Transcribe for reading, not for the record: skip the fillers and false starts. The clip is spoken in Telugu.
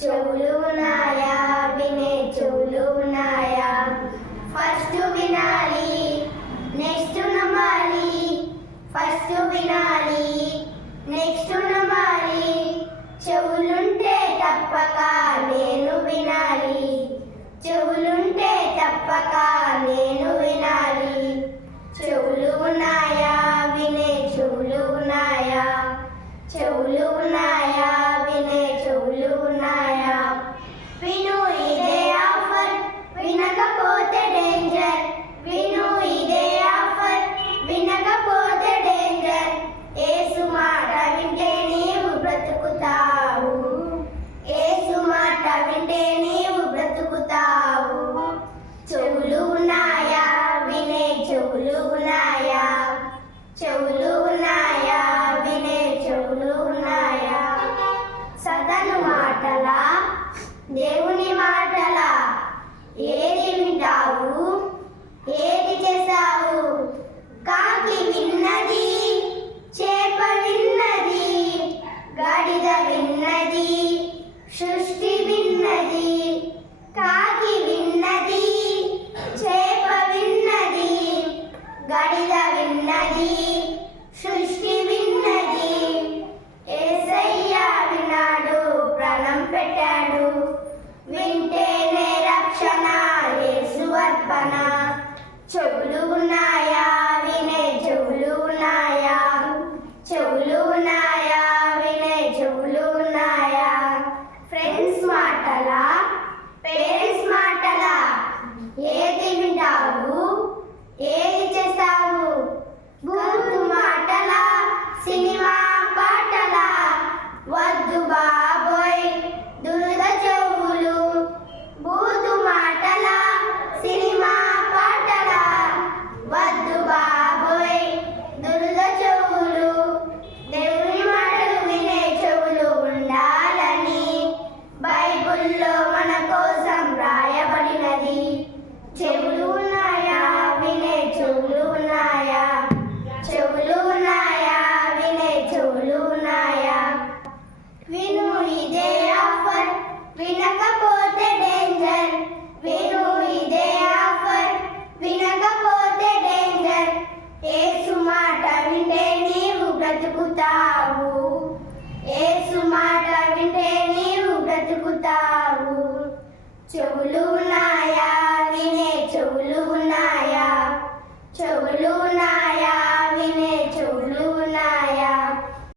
చెవులు ఉన్నాయా వినే చెవులు ఉన్నాయా? ఫస్ట్ వినాలి నెక్స్ట్ నమ్మాలి, ఫస్ట్ వినాలి నెక్స్ట్ నమ్మాలి. చెవులుంటే తప్పక నేను వినాలి, చెవులుంటే తప్పక నేను వినాలి. చెవులు ఉన్నాయా వినే చెవులు ఉన్నాయా? చెవులు ఉన్నాయా వినే చెవులు ఉన్నాయా? విను ఇదే ఆఫర్ వినకపోతే డేంజర్, విను ఇదే ఆఫర్ వినకపోతే డేంజర్. యేసు మాట వింటే నీవు బ్రతుకుతావు, యేసు మాట వింటే నీవు బ్రతుకుతావు. చెవులు ఉన్నాయా వినే చెవులు ఉన్నాయా? చెవులు ఉన్నాయా వినే చెవులు ఉన్నాయా? సదను మాటలా దేవుని మాటలా? ఏది వింటావు ఏది చేసావు? కాకి విన్నది చేప విన్నది, గాడిద విన్నది సృష్టి విన్నది. కాకి విన్నది చేప విన్నది, గాడిద విన్నది సృష్టి విన్నది. యేసయ్య విన్నాడు ప్రాణం పెట్టాడు, వింటేనే రక్షణ యేసు అర్పణ. చెవులు ఉన్నాయా వినే చెవులు ఉన్నాయా? చెవులు ఉన్నాయా వినే చెవులు ఉన్నాయా? ఫ్రెండ్స్ మాటలా పేరెంట్స్ మాటలా? ఏది వింటావు ఏది చేస్తావు? బూతు మాటలా సినిమా పాటలా? వద్దు బాబోయ్ దురద చెవులు. బూతు మాటలా సినిమా పాటలా? వద్దు బాబోయ్ దురద చెవులు. దేవుని మాటలు వినే చెవులు ఉండాలని బైబిల్లో మన కోసం రాయబడినది. చెవులు ఉన్నాయా వినే చెవులు ఉన్నాయా? చెవులు ఉన్నాయా వినే చెవులు ఉన్నాయా? విను ఇదే ఆఫర్ వినకపోతే డేంజర్, విను ఇదే ఆఫర్ వినకపోతే డేంజర్. యేసు మాట వింటే నీవు బ్రతుకుతావు, యేసు మాట వింటే నీవు బ్రతుకుతావు. చెవులు ఉన్నాయా